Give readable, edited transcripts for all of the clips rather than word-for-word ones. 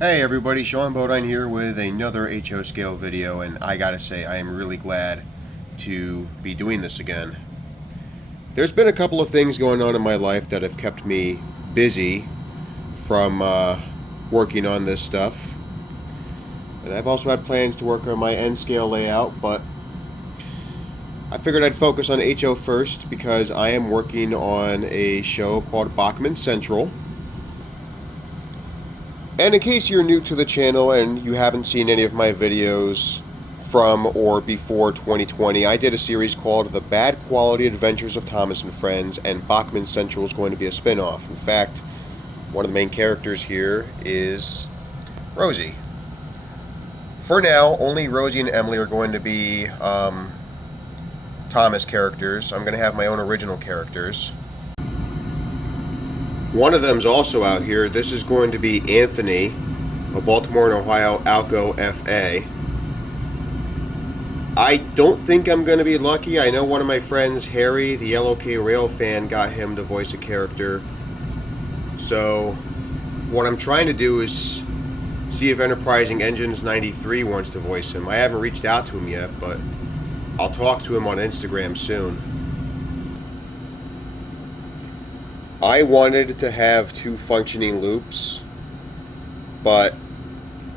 Hey everybody, Sean Bodine here with another HO scale video, and I gotta say I am really glad to be doing this again. There's been a couple of things going on in my life that have kept me busy from working on this stuff, and I've also had plans to work on my N scale layout, but I figured I'd focus on HO first because I am working on a show called Bachman Central. And in case you're new to the channel and you haven't seen any of my videos from or before 2020, I did a series called The Bad Quality Adventures of Thomas and Friends, and Bachman Central is going to be a spin-off. In fact, one of the main characters here is Rosie. For now, only Rosie and Emily are going to be Thomas characters. I'm going to have my own original characters. One of them's also out here. This is going to be Anthony, a Baltimore and Ohio Alco FA. I don't think I'm going to be lucky. I know one of my friends, Harry, the LOK Rail fan, got him to voice a character. So what I'm trying to do is see if Enterprising Engines 93 wants to voice him. I haven't reached out to him yet, but I'll talk to him on Instagram soon. I wanted to have two functioning loops, but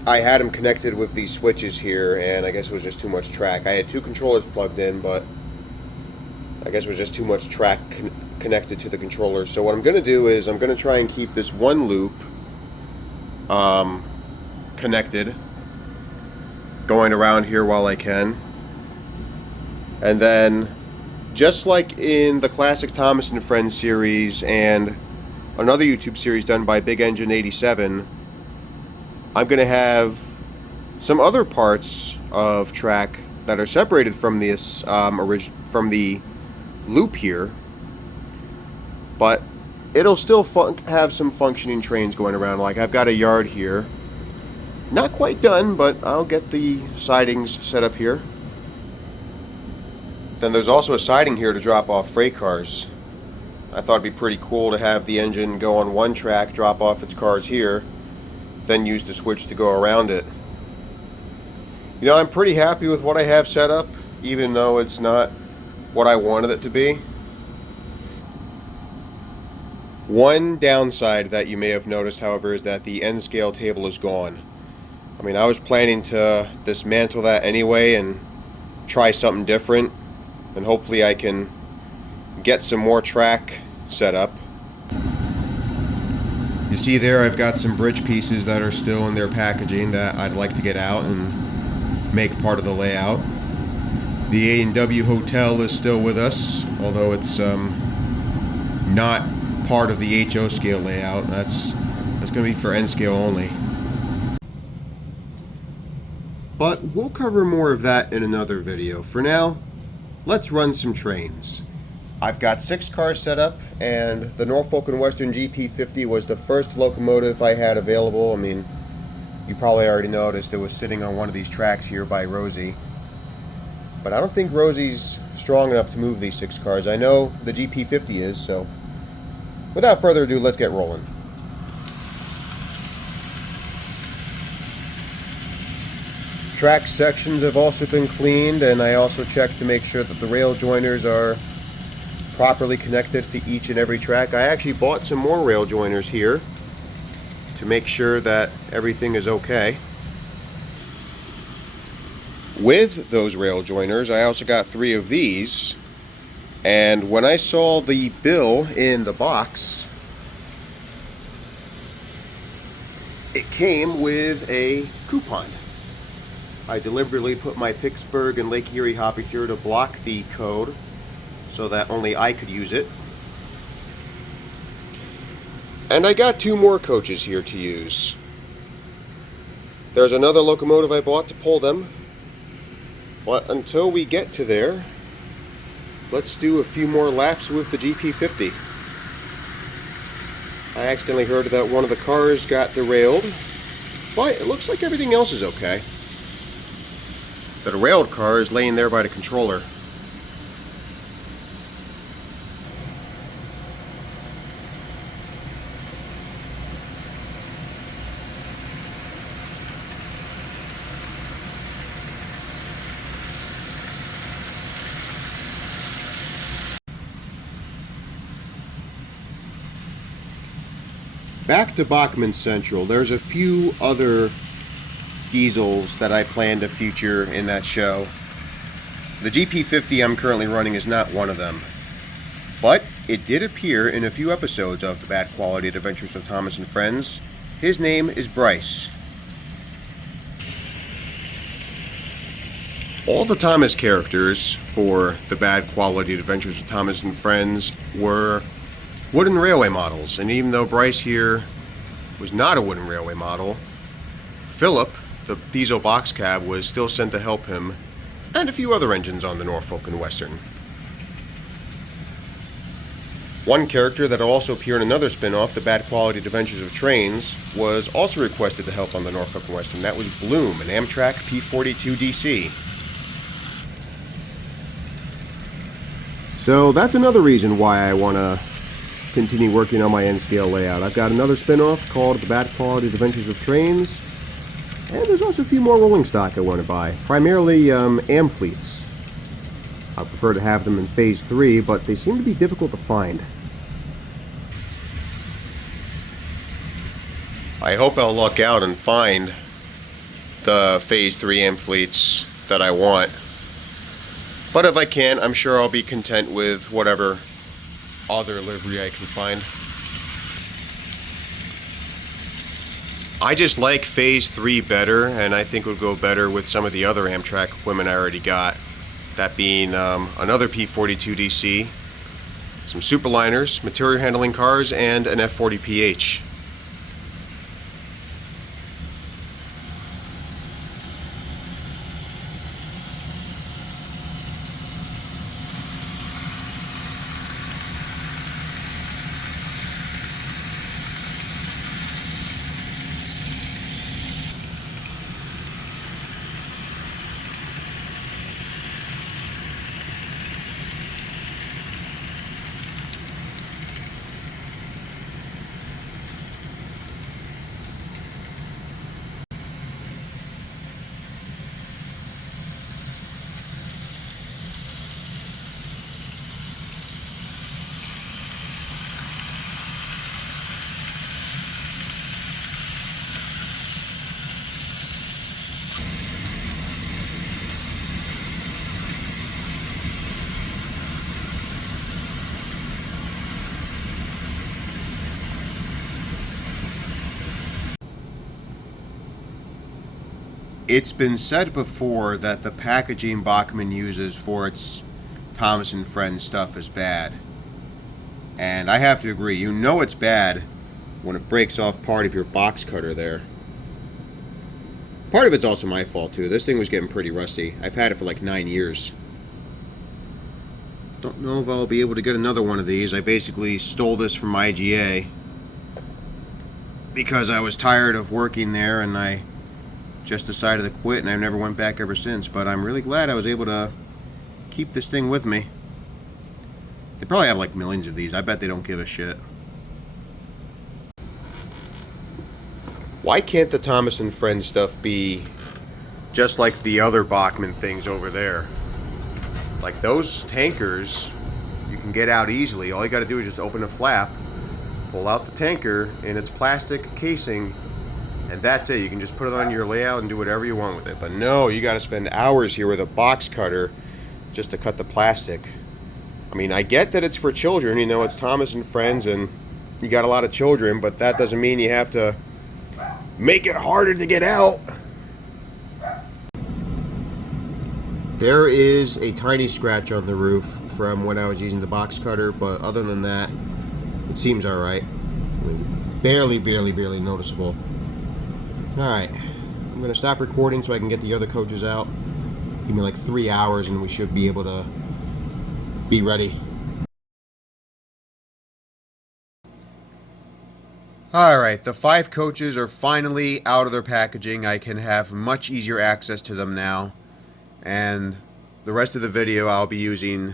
I had them connected with these switches here, and I guess it was just too much track. I had two controllers plugged in, but I guess it was just too much track connected to the controller. So what I'm going to do is I'm going to try and keep this one loop connected, going around here while I can, and then just like in the classic Thomas and Friends series and another YouTube series done by Big Engine 87, I'm going to have some other parts of track that are separated from this from the loop here, but it'll still have some functioning trains going around. Like I've got a yard here, not quite done, but I'll get the sidings set up here. Then there's also a siding here to drop off freight cars. I thought it'd be pretty cool to have the engine go on one track, drop off its cars here, then use the switch to go around it. You know, I'm pretty happy with what I have set up, even though it's not what I wanted it to be. One downside that you may have noticed, however, is that the N scale table is gone. I mean, I was planning to dismantle that anyway and try something different, and hopefully I can get some more track set up. You see there, I've got some bridge pieces that are still in their packaging that I'd like to get out and make part of the layout. The A&W Hotel is still with us, although it's not part of the HO scale layout. That's going to be for N scale only. But we'll cover more of that in another video. For now, let's run some trains. I've got 6 cars set up, and the Norfolk and Western GP50 was the first locomotive I had available. I mean, you probably already noticed it was sitting on one of these tracks here by Rosie. But I don't think Rosie's strong enough to move these 6 cars. I know the GP50 is, so without further ado, let's get rolling. Track sections have also been cleaned, and I also checked to make sure that the rail joiners are properly connected to each and every track. I actually bought some more rail joiners here to make sure that everything is okay. With those rail joiners, I also got 3 of these, and when I saw the bill in the box, it came with a coupon. I deliberately put my Pittsburgh and Lake Erie hopper here to block the code so that only I could use it. And I got 2 more coaches here to use. There's another locomotive I bought to pull them, but until we get to there, let's do a few more laps with the GP50. I accidentally heard that one of the cars got derailed, but it looks like everything else is okay. The derailed car is laying there by the controller. Back to Bachmann Central, there's a few other diesels that I plan to feature in that show. The GP50 I'm currently running is not one of them, but it did appear in a few episodes of The Bad Quality Adventures of Thomas and Friends. His name is Bryce. All the Thomas characters for The Bad Quality Adventures of Thomas and Friends were wooden railway models, and even though Bryce here was not a wooden railway model, Philip, the diesel box cab, was still sent to help him, and a few other engines on the Norfolk and Western. One character that will also appear in another spin-off, The Bad Quality Adventures of Trains, was also requested to help on the Norfolk and Western. That was Bloom, an Amtrak P42 DC. So that's another reason why I want to continue working on my N-scale layout. I've got another spin-off called The Bad Quality Adventures of Trains, and there's also a few more rolling stock I want to buy, primarily Amfleets. I prefer to have them in Phase 3, but they seem to be difficult to find. I hope I'll luck out and find the Phase 3 Amfleets that I want. But if I can't, I'm sure I'll be content with whatever other livery I can find. I just like Phase 3 better, and I think it would go better with some of the other Amtrak equipment I already got. That being another P42 DC, some superliners, material handling cars, and an F40PH. It's been said before that the packaging Bachmann uses for its Thomas and Friends stuff is bad. And I have to agree. You know it's bad when it breaks off part of your box cutter there. Part of it's also my fault too. This thing was getting pretty rusty. I've had it for like 9 years. Don't know if I'll be able to get another one of these. I basically stole this from IGA because I was tired of working there and I just decided to quit, and I never went back ever since. But I'm really glad I was able to keep this thing with me. They probably have like millions of these. I bet they don't give a shit. Why can't the Thomas and Friends stuff be just like the other Bachmann things over there? Like those tankers, you can get out easily. All you got to do is just open a flap, pull out the tanker in its plastic casing, and that's it. You can just put it on your layout and do whatever you want with it. But no, you got to spend hours here with a box cutter just to cut the plastic. I mean, I get that it's for children. You know, it's Thomas and Friends, and you got a lot of children, but that doesn't mean you have to make it harder to get out. There is a tiny scratch on the roof from when I was using the box cutter, but other than that, it seems alright. I mean, barely noticeable. Alright, I'm going to stop recording so I can get the other coaches out. Give me like 3 hours and we should be able to be ready. Alright, the 5 coaches are finally out of their packaging. I can have much easier access to them now. And the rest of the video I'll be using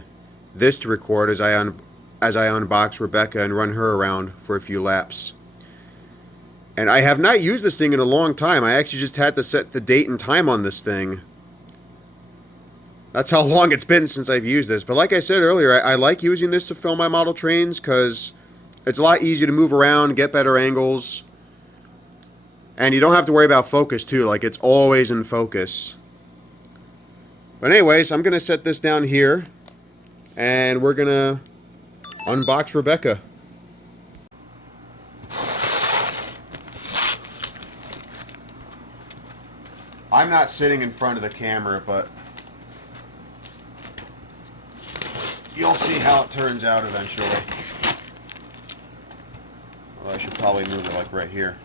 this to record as I unbox Rebecca and run her around for a few laps. And I have not used this thing in a long time. I actually just had to set the date and time on this thing. That's how long it's been since I've used this. But like I said earlier, I like using this to film my model trains because It's a lot easier to move around, get better angles. And you don't have to worry about focus too, like it's always in focus. But anyways, I'm going to set this down here. And we're going to unbox Rebecca. I'm not sitting in front of the camera, but you'll see how it turns out eventually. Well, I should probably move it like right here.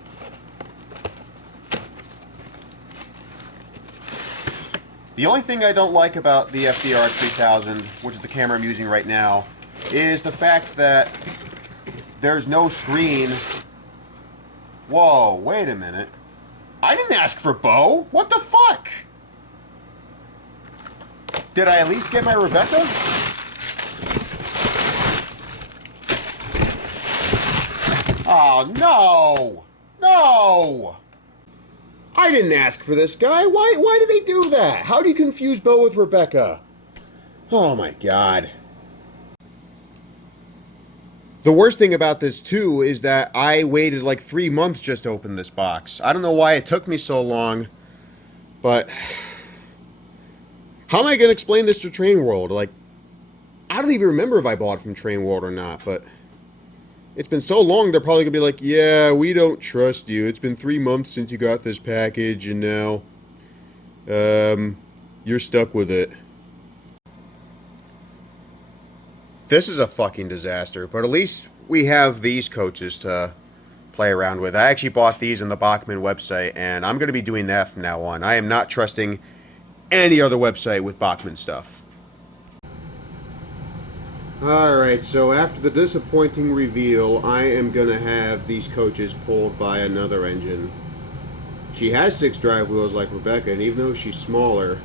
The only thing I don't like about the FDR 3000, which is the camera I'm using right now, is the fact that there's no screen. Whoa, wait a minute. I didn't ask for Bo. What the fuck? Did I at least get my Rebecca? Oh, no! No! I didn't ask for this guy. Why did they do that? How do you confuse Bo with Rebecca? Oh my god. The worst thing about this too is that I waited like 3 months just to open this box. I don't know why it took me so long, but how am I going to explain this to Train World? Like, I don't even remember if I bought it from Train World or not, but it's been so long, they're probably going to be like, yeah, we don't trust you. It's been 3 months since you got this package, and now, you're stuck with it. This is a fucking disaster, but at least we have these coaches to play around with. I actually bought these on the Bachmann website, and I'm going to be doing that from now on. I am not trusting any other website with Bachmann stuff. Alright, so after the disappointing reveal, I am going to have these coaches pulled by another engine. She has 6 drive wheels like Rebecca, and even though she's smaller,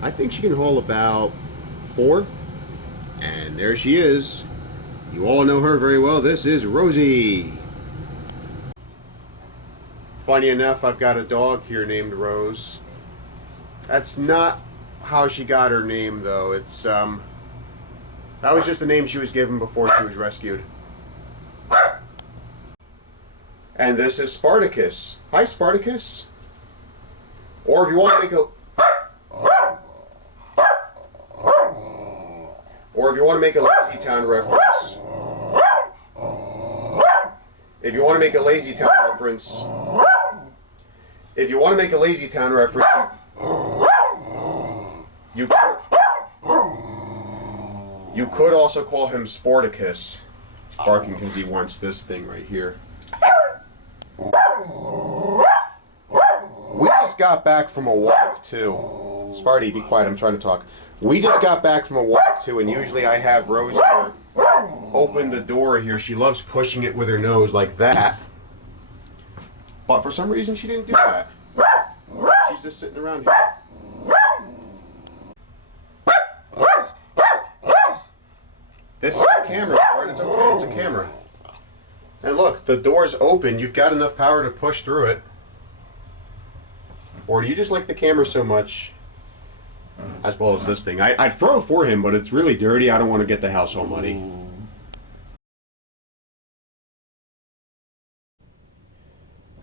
I think she can haul about 4. And there she is. You all know her very well. This is Rosie. Funny enough, I've got a dog here named Rose. That's not how she got her name, though. It's, that was just the name she was given before she was rescued. And this is Spartacus. Hi, Spartacus. Or if you want to make a... Or if you want to make a Lazy Town reference... If you want to make a Lazy Town reference... If you want to make a Lazy Town reference... You could also call him Sporticus. He's barking because he wants this thing right here. We just got back from a walk, too. Sparty, be quiet, I'm trying to talk. We just got back from a walk, too, and usually I have Rose here open the door here. She loves pushing it with her nose like that. But for some reason, she didn't do that. She's just sitting around here. This is a camera, right? It's okay, it's a camera. And look, the door's open. You've got enough power to push through it. Or do you just like the camera so much, as well as this thing? I'd throw it for him, but it's really dirty. I don't want to get the household money.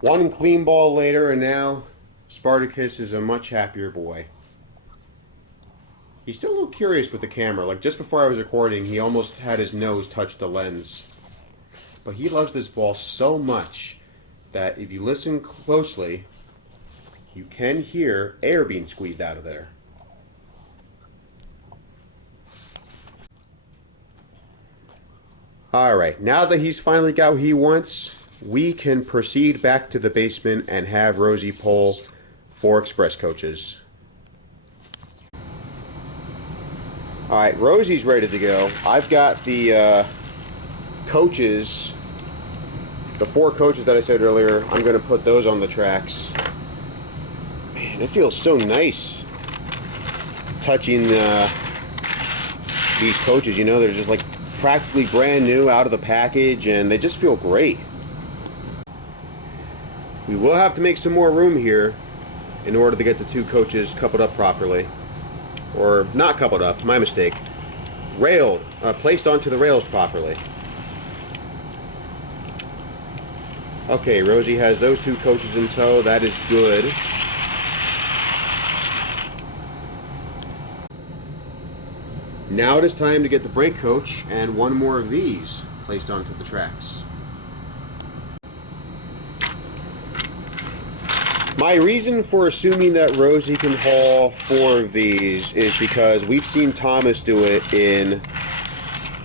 One clean ball later, and now Spartacus is a much happier boy. He's still a little curious with the camera. Like, just before I was recording, he almost had his nose touch the lens. But he loves this ball so much that if you listen closely, you can hear air being squeezed out of there. Alright, now that he's finally got what he wants, we can proceed back to the basement and have Rosie pull 4 express coaches. Alright, Rosie's ready to go. I've got the coaches, the 4 coaches that I said earlier. I'm going to put those on the tracks. Man, it feels so nice touching these coaches. You know, they're just like practically brand new out of the package, and they just feel great. We will have to make some more room here in order to get the 2 coaches coupled up properly. Or not coupled up, my mistake. Railed, placed onto the rails properly. Okay, Rosie has those two coaches in tow. That is good. Now it is time to get the brake coach and one more of these placed onto the tracks. My reason for assuming that Rosie can haul 4 of these is because we've seen Thomas do it in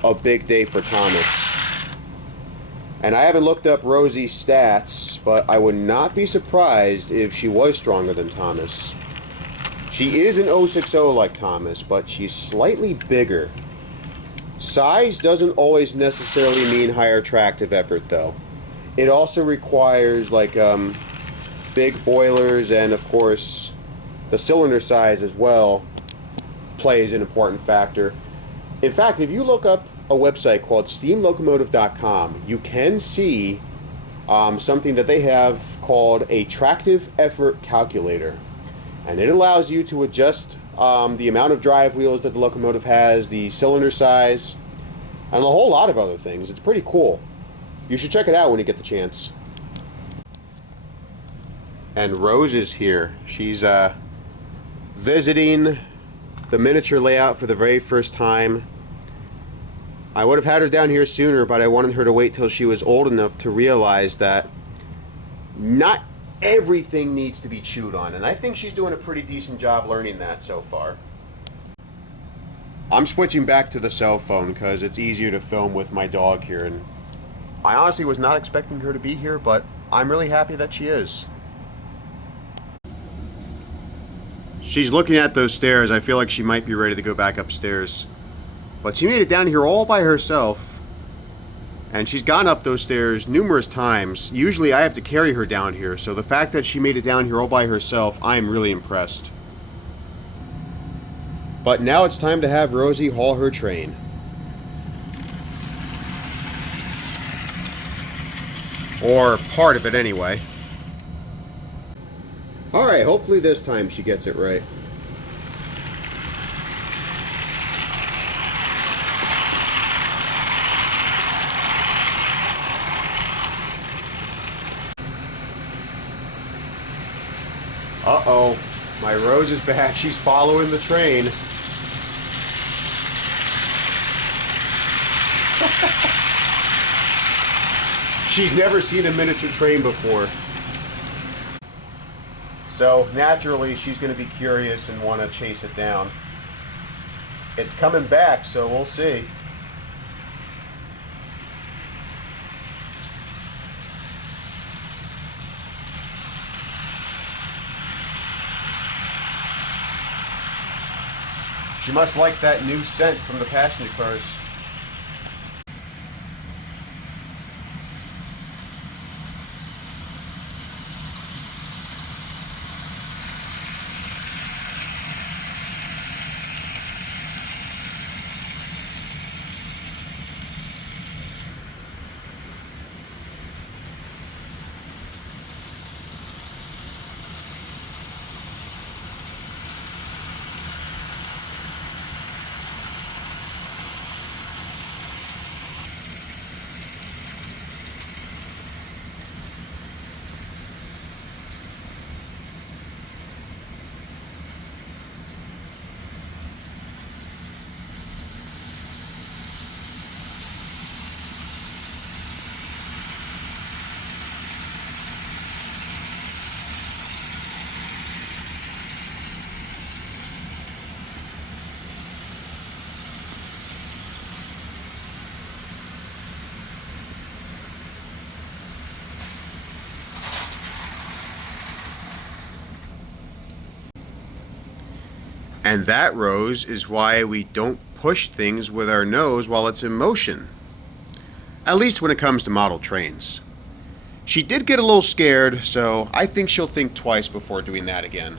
a big day for Thomas. And I haven't looked up Rosie's stats, but I would not be surprised if she was stronger than Thomas. She is an 060 like Thomas, but she's slightly bigger. Size doesn't always necessarily mean higher tractive effort, though. It also requires, like, big boilers, and of course the cylinder size as well plays an important factor. In fact, if you look up a website called steamlocomotive.com, you can see something that they have called a tractive effort calculator, and it allows you to adjust the amount of drive wheels that the locomotive has, the cylinder size, and a whole lot of other things. It's pretty cool. You should check it out when you get the chance. And Rose is here. She's visiting the miniature layout for the very first time. I would have had her down here sooner, but I wanted her to wait till she was old enough to realize that not everything needs to be chewed on, and I think she's doing a pretty decent job learning that so far. I'm switching back to the cell phone because it's easier to film with my dog here, and I honestly was not expecting her to be here, but I'm really happy that she is. She's looking at those stairs. I feel like she might be ready to go back upstairs. But she made it down here all by herself. And she's gone up those stairs numerous times. Usually I have to carry her down here. So the fact that she made it down here all by herself, I'm really impressed. But now it's time to have Rosie haul her train. Or part of it anyway. Alright, hopefully this time she gets it right. Uh-oh, my Rose is back. She's following the train. She's never seen a miniature train before. So naturally she's going to be curious and want to chase it down. It's coming back, so we'll see. She must like that new scent from the passenger cars. And that, Rose, is why we don't push things with our nose while it's in motion. At least when it comes to model trains. She did get a little scared, so I think she'll think twice before doing that again.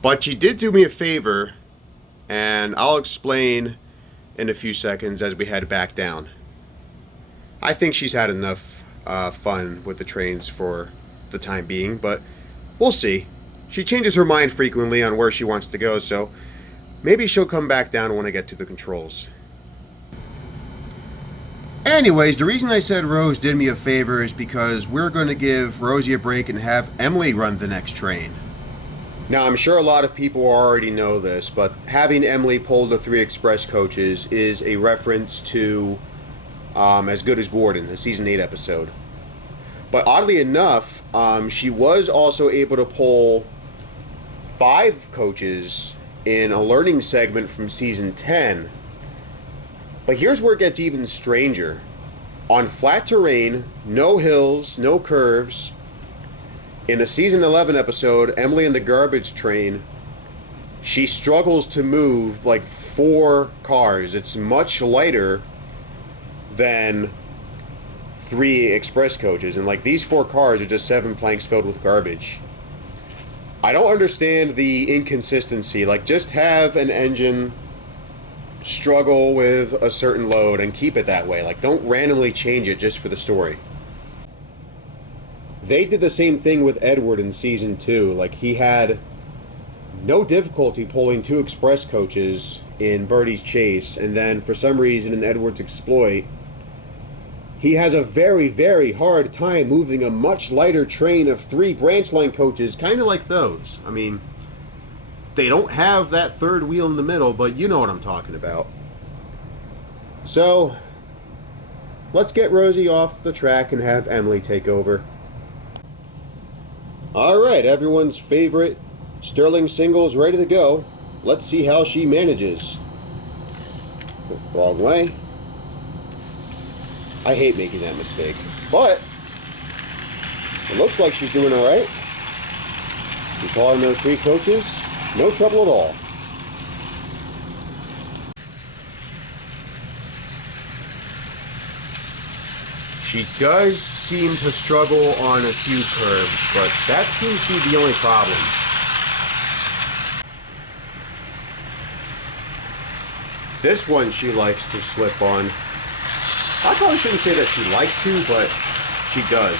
But she did do me a favor, and I'll explain in a few seconds as we head back down. I think she's had enough fun with the trains for the time being, but we'll see. She changes her mind frequently on where she wants to go, so maybe she'll come back down when I get to the controls. Anyways, the reason I said Rose did me a favor is because we're going to give Rosie a break and have Emily run the next train. Now, I'm sure a lot of people already know this, but having Emily pull the 3 express coaches is a reference to As Good as Gordon, the season 8 episode. But oddly enough, she was also able to pull 5 coaches in a learning segment from season 10. But here's where it gets even stranger. On flat terrain, no hills, no curves, in the season 11 episode, Emily and the Garbage Train, she struggles to move like 4 cars. It's much lighter than 3 express coaches. And like these 4 cars are just 7 planks filled with garbage. I don't understand the inconsistency. Like, just have an engine struggle with a certain load and keep it that way. Like, don't randomly change it just for the story. They did the same thing with Edward in season 2. Like, he had no difficulty pulling 2 express coaches in Birdie's Chase, and then for some reason in Edward's Exploit, he has a very, very hard time moving a much lighter train of 3 branch line coaches, kind of like those. I mean, they don't have that 3rd wheel in the middle, but you know what I'm talking about. So, let's get Rosie off the track and have Emily take over. Alright, everyone's favorite Sterling single's ready to go. Let's see how she manages. Wrong way. I hate making that mistake. But it looks like she's doing alright. She's hauling those 3 coaches. No trouble at all. She does seem to struggle on a few curves, but that seems to be the only problem. This one she likes to slip on. I probably shouldn't say that she likes to, but she does.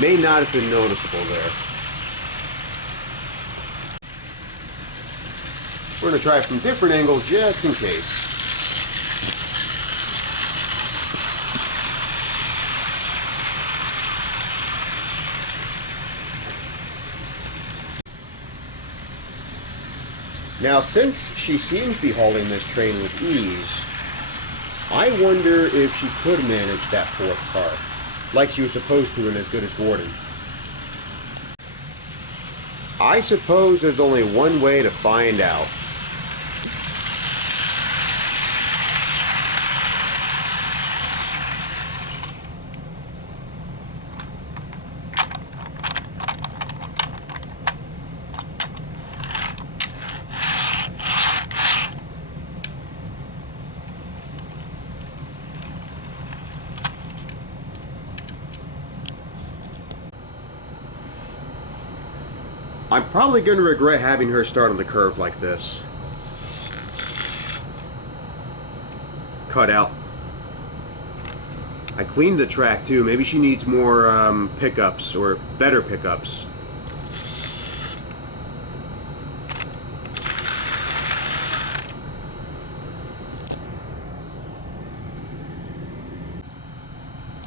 May not have been noticeable there. We're going to try from different angles just in case. Now, since she seems to be hauling this train with ease, I wonder if she could manage that 4th car, like she was supposed to in As Good as Gordon. I suppose there's only one way to find out. I'm probably going to regret having her start on the curve like this. Cut out. I cleaned the track too. Maybe she needs more pickups or better pickups.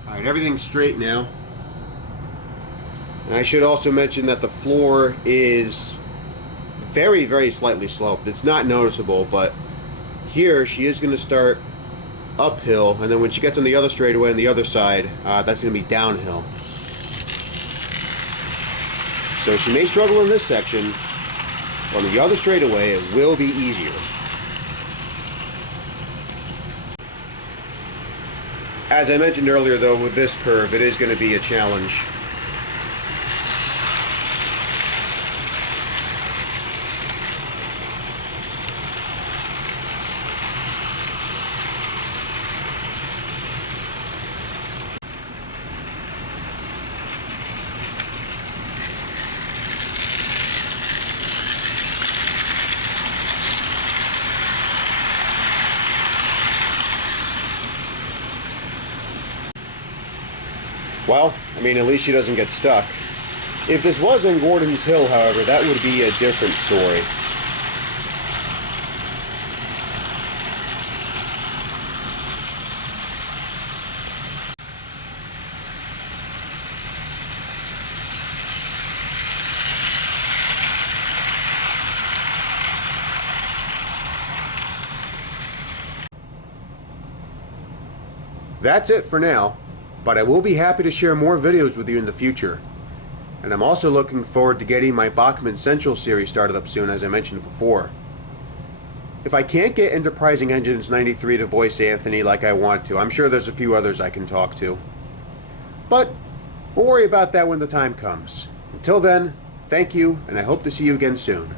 Alright, everything's straight now. And I should also mention that the floor is very, very slightly sloped. It's not noticeable, but here she is going to start uphill, and then when she gets on the other straightaway on the other side, that's going to be downhill. So she may struggle in this section. On the other straightaway, it will be easier. As I mentioned earlier, though, with this curve, it is going to be a challenge. Well, I mean, at least she doesn't get stuck. If this was in Gordon's Hill, however, that would be a different story. That's it for now, but I will be happy to share more videos with you in the future. And I'm also looking forward to getting my Bachmann Central series started up soon, as I mentioned before. If I can't get Enterprising Engines 93 to voice Anthony like I want to, I'm sure there's a few others I can talk to. But we'll worry about that when the time comes. Until then, thank you, and I hope to see you again soon.